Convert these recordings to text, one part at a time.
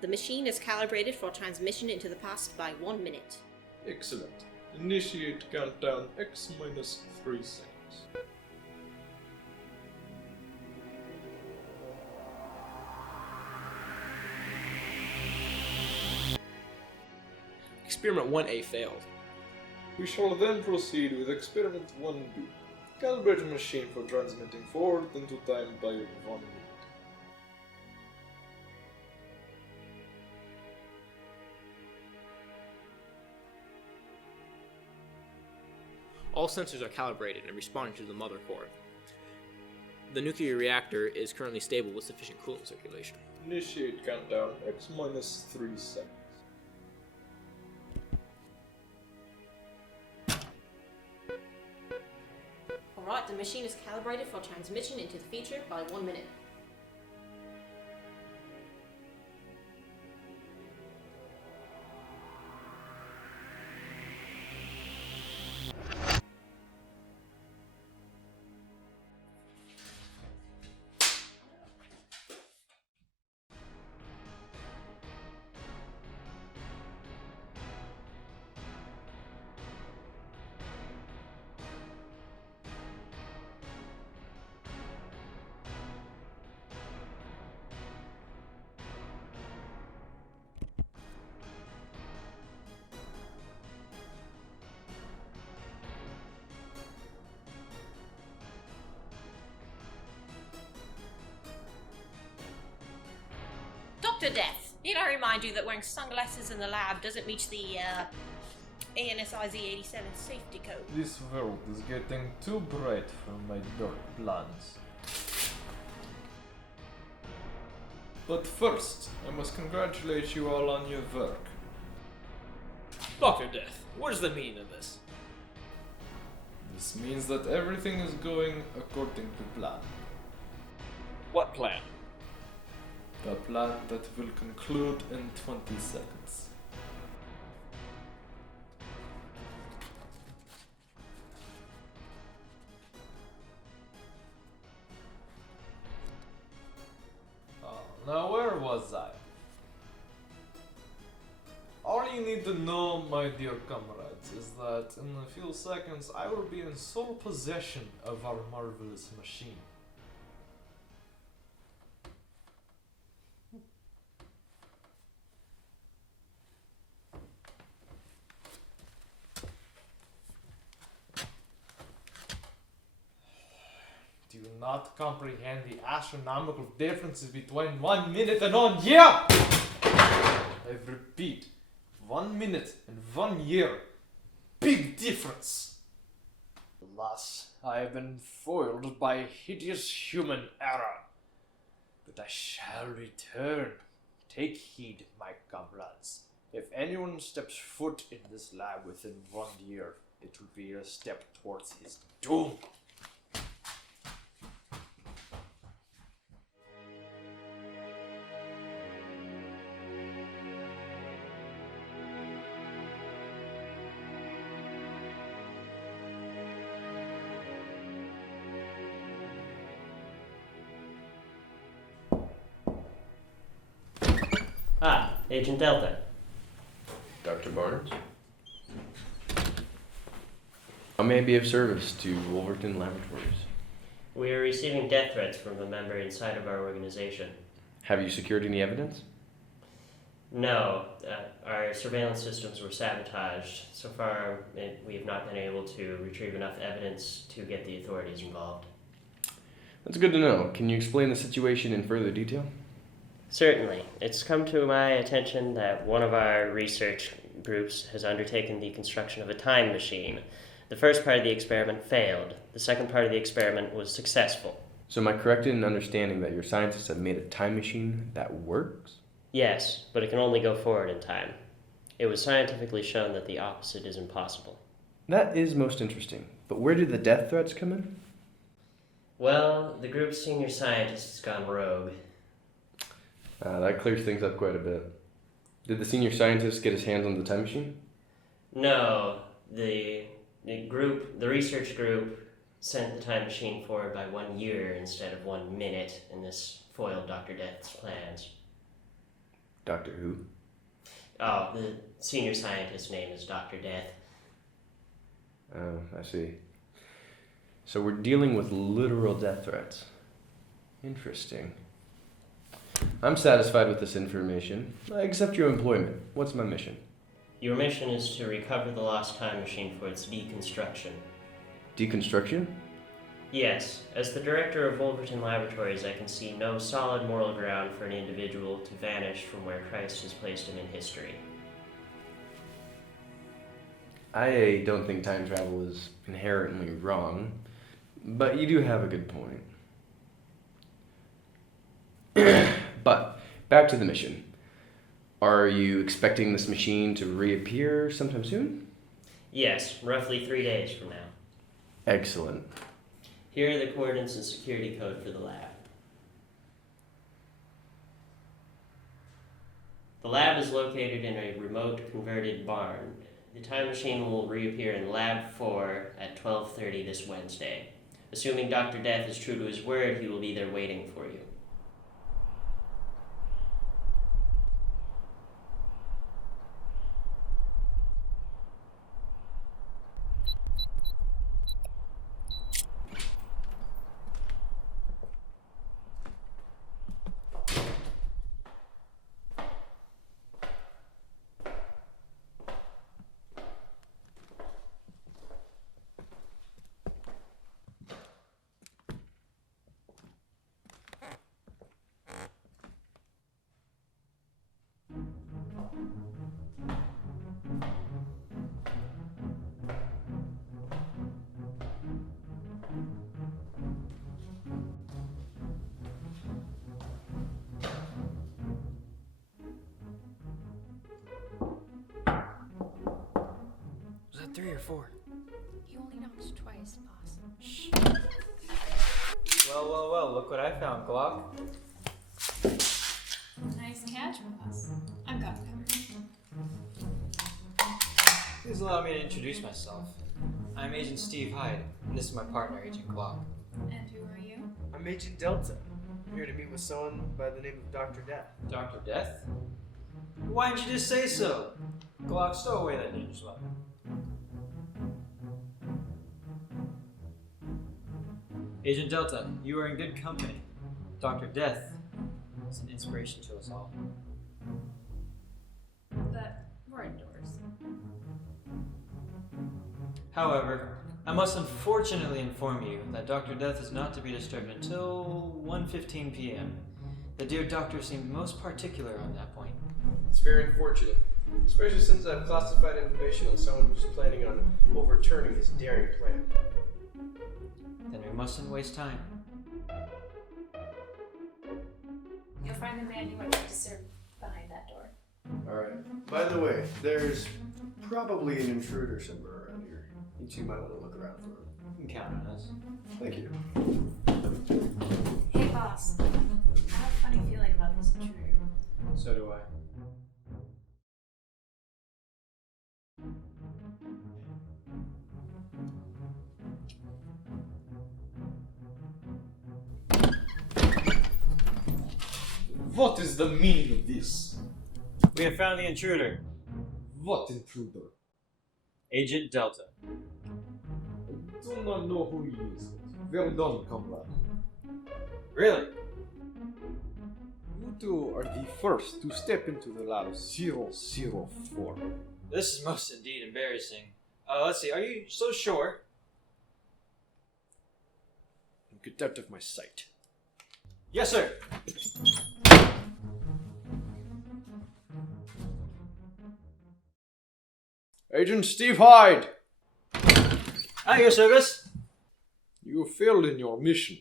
The machine is calibrated for transmission into the past by 1 minute. Excellent. Initiate countdown X minus 3 seconds. Experiment 1A failed. We shall then proceed with experiment 1B. Calibrate the machine for transmitting forward into time by 1 minute. All sensors are calibrated and responding to the mother core. The nuclear reactor is currently stable with sufficient coolant circulation. Initiate countdown X minus 3 seconds. Alright, the machine is calibrated for transmission into the future by 1 minute. Dr. Deth, need I remind you that wearing sunglasses in the lab doesn't meet the ANSIZ 87 safety code? This world is getting too bright for my dark plans. But first, I must congratulate you all on your work. Dr. Deth, what is the meaning of this? This means that everything is going according to plan. What plan? The plan that will conclude in 20 seconds. Now where was I? All you need to know, my dear comrades, is that in a few seconds I will be in sole possession of our marvelous machine. Do you not comprehend the astronomical differences between 1 minute and 1 year? I repeat, 1 minute and 1 year. Big difference. Alas, I have been foiled by hideous human error. But I shall return. Take heed, my comrades. If anyone steps foot in this lab within 1 year, it will be a step towards his doom. Ah, Agent Delta. Dr. Barnes? How may I be of service to Wolverton Laboratories? We are receiving death threats from a member inside of our organization. Have you secured any evidence? No, our surveillance systems were sabotaged. So far, we have not been able to retrieve enough evidence to get the authorities involved. That's good to know. Can you explain the situation in further detail? Certainly. It's come to my attention that one of our research groups has undertaken the construction of a time machine. The first part of the experiment failed. The second part of the experiment was successful. So am I correct in understanding that your scientists have made a time machine that works? Yes, but it can only go forward in time. It was scientifically shown that the opposite is impossible. That is most interesting. But where did the death threats come in? Well, the group's senior scientist has gone rogue. That clears things up quite a bit. Did the senior scientist get his hands on the time machine? No, the research group sent the time machine forward by 1 year instead of 1 minute, and this foiled Dr. Deth's plans. Doctor Who? Oh, the senior scientist's name is Dr. Deth. Oh, I see. So we're dealing with literal death threats. Interesting. I'm satisfied with this information. I accept your employment. What's my mission? Your mission is to recover the lost time machine for its deconstruction. Deconstruction? Yes, as the director of Wolverton Laboratories, I can see no solid moral ground for an individual to vanish from where Christ has placed him in history. I don't think time travel is inherently wrong, but you do have a good point. But, back to the mission. Are you expecting this machine to reappear sometime soon? Yes, roughly 3 days from now. Excellent. Here are the coordinates and security code for the lab. The lab is located in a remote converted barn. The time machine will reappear in Lab 4 at 12:30 this Wednesday. Assuming Dr. Deth is true to his word, he will be there waiting for you. Was that 3 or 4? You only knocked twice, boss. Shh. Well, look what I found, Glock. Nice catch, boss. I've got it covered. Please allow me to introduce myself. I'm Agent Steve Hyde, and this is my partner, Agent Glock. And who are you? I'm Agent Delta. I'm here to meet with someone by the name of Dr. Deth. Dr. Deth? Why didn't you just say so? Glock, stow away that dangerous weapon. Agent Delta, you are in good company. Dr. Deth is an inspiration to us all. But we're indoors. However, I must unfortunately inform you that Dr. Deth is not to be disturbed until 1:15 p.m. The dear doctor seemed most particular on that point. It's very unfortunate, especially since I've classified information on someone who's planning on overturning his daring plan. Then we mustn't waste time. You'll find the man you want to serve behind that door. Alright. By the way, there's probably an intruder somewhere around here. You two might want to look around for him. You can count on us. Thank you. Hey, boss. I have a funny feeling about this intruder. So do I. What is the meaning of this? We have found the intruder, What intruder? Agent Delta. I do not know who he is. Well done, comrade. Really? You two are the first to step into the lab 004. This is most indeed embarrassing. Let's see, are you so sure? Get out of my sight. Yes, sir. Agent Steve Hyde! At your service. You failed in your mission.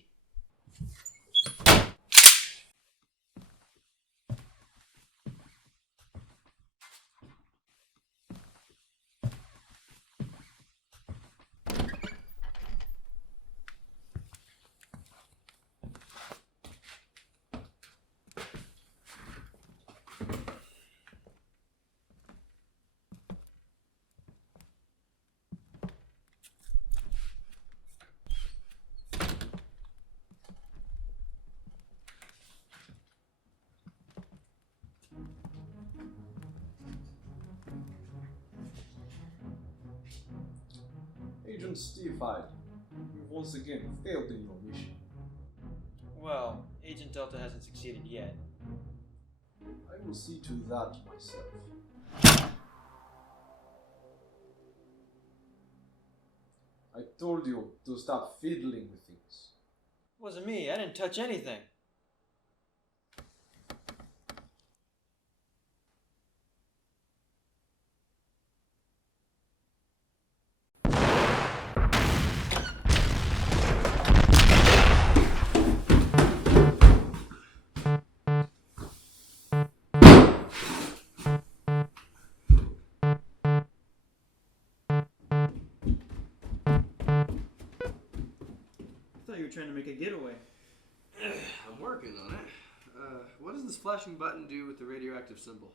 Agent Steve Hyde, you once again failed in your mission. Well, Agent Delta hasn't succeeded yet. I will see to that myself. I told you to stop fiddling with things. It wasn't me. I didn't touch anything. You were trying to make a getaway. I'm working on it. What does this flashing button do with the radioactive symbol?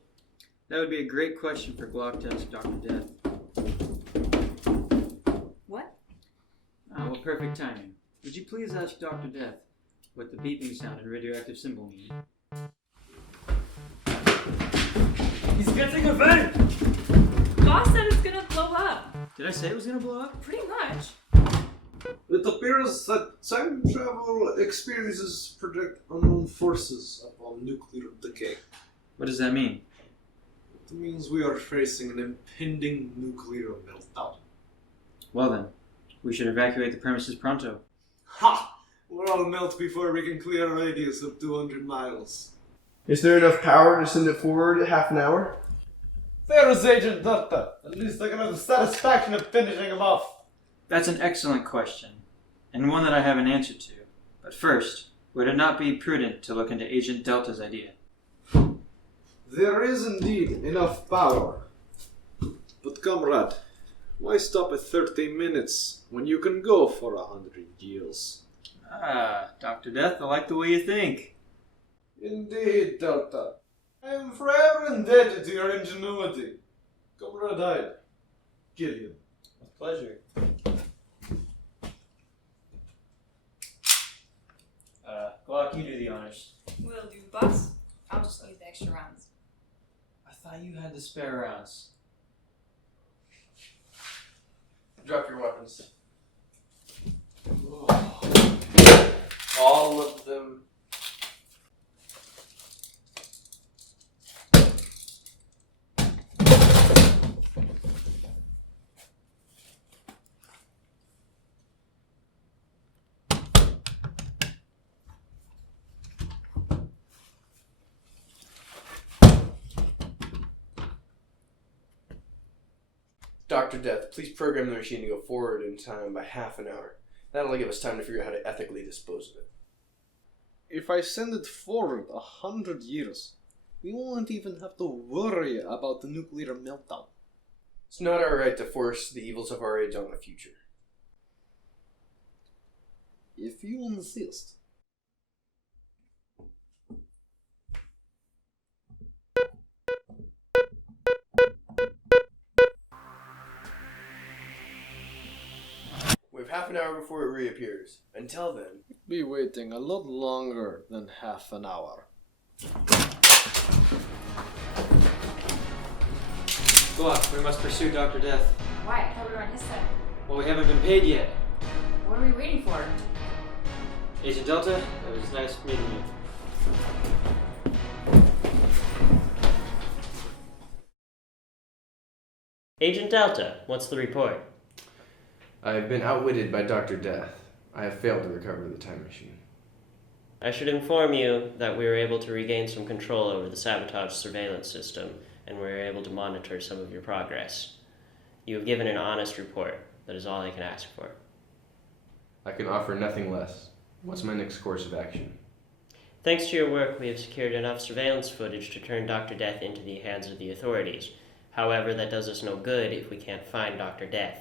That would be a great question for Glock to ask Dr. Deth. What? What perfect timing. Would you please ask Dr. Deth what the beeping sound and radioactive symbol mean? He's getting a vent! Boss said it's gonna blow up. Did I say it was gonna blow up? Pretty much. It appears that time travel experiences project unknown forces upon nuclear decay. What does that mean? It means we are facing an impending nuclear meltdown. Well then, we should evacuate the premises pronto. Ha! We'll all melt before we can clear a radius of 200 miles. Is there enough power to send it forward half an hour? There is Agent Delta. At least I can have the satisfaction of finishing him off. That's an excellent question, and one that I have an answer to. But first, would it not be prudent to look into Agent Delta's idea? There is indeed enough power. But comrade, why stop at 30 minutes when you can go for 100 years? Dr. Deth, I like the way you think. Indeed, Delta. I am forever indebted to your ingenuity. Comrade Hyde, kill him. With pleasure. Glock, you do the honors. Will do, boss. I'll just leave the extra rounds. I thought you had the spare rounds. Drop your weapons. All of them. Dr. Deth, please program the machine to go forward in time by half an hour. That'll give us time to figure out how to ethically dispose of it. If I send it forward 100 years, we won't even have to worry about the nuclear meltdown. It's not our right to force the evils of our age on the future. If you insist. We have half an hour before it reappears. Until then, Be waiting a lot longer than half an hour. Glock, we must pursue Dr. Deth. Why? I thought we were on his side. Well, we haven't been paid yet. What are we waiting for? Agent Delta, it was nice meeting you. Agent Delta, what's the report? I have been outwitted by Dr. Deth. I have failed to recover the time machine. I should inform you that we were able to regain some control over the sabotage surveillance system, and we were able to monitor some of your progress. You have given an honest report. That is all I can ask for. I can offer nothing less. What's my next course of action? Thanks to your work, we have secured enough surveillance footage to turn Dr. Deth into the hands of the authorities. However, that does us no good if we can't find Dr. Deth.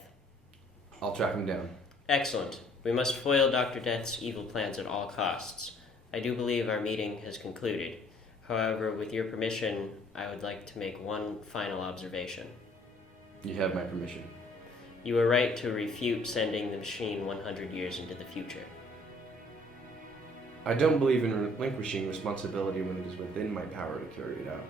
I'll track him down. Excellent. We must foil Dr. Deth's evil plans at all costs. I do believe our meeting has concluded. However, with your permission, I would like to make one final observation. You have my permission. You were right to refute sending the machine 100 years into the future. I don't believe in relinquishing responsibility when it is within my power to carry it out.